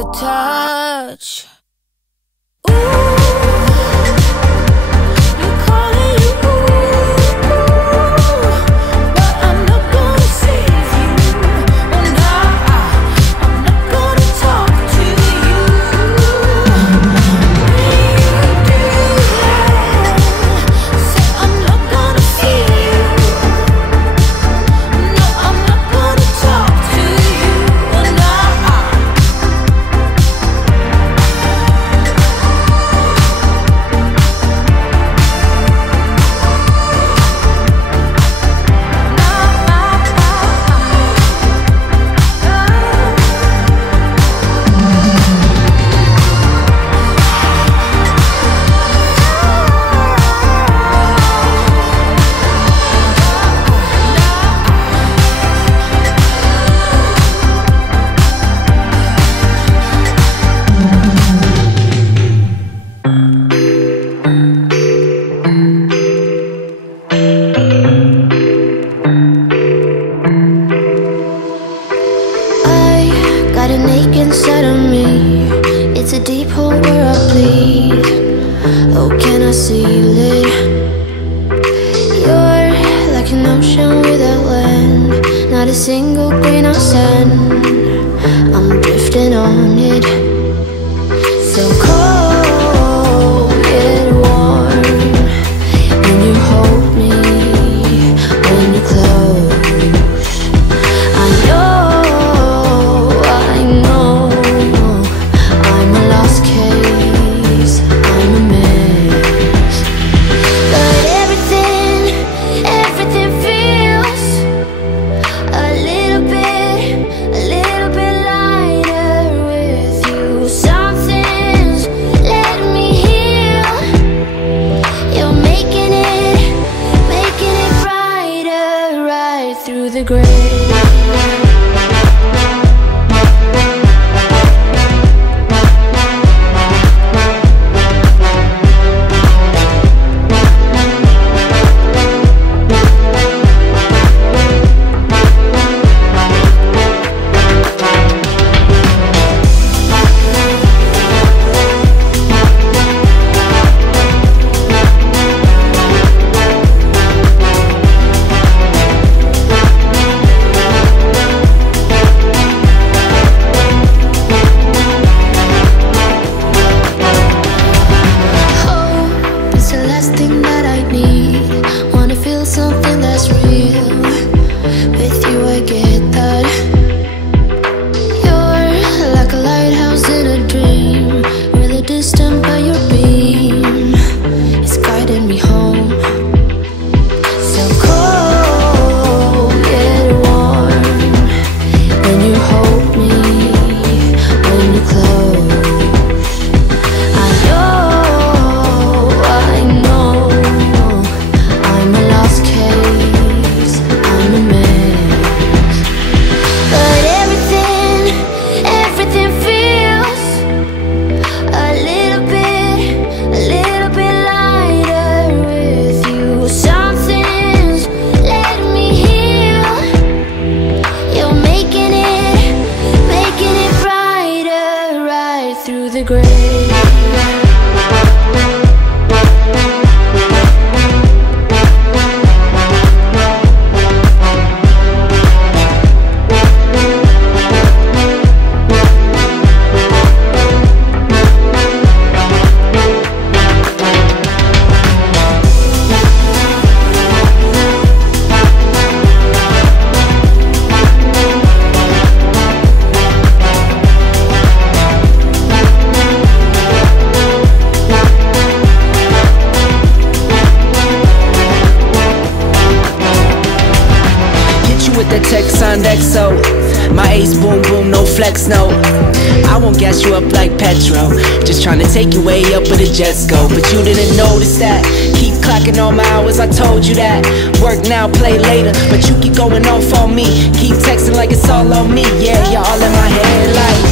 a touch. Inside of me, it's a deep hole where I bleed. Oh, can I seal it? You're like an ocean without land, not a single grain of sand. I'm drifting on it, so cold yet warm. When you hold me, when you close, I know. Through the grave. Something that's real. With you I get that. You're like a lighthouse in a dream, really distant but your beam is guiding me home. So cold yet warm. When you hold me, when you close, I know I'm a lost case, I'm a mess. But everything feels a little bit lighter with you. Something's letting me heal. You're making it brighter right through the grave. The text signed XO, my ace boom boom, no flex, no. I won't gas you up like petrol, just trying to take you way up where the jets go. But you didn't notice that. Keep clocking all my hours, I told you that. Work now, play later, but you keep going off on me. Keep texting like it's all on me. Yeah, you're all in my head like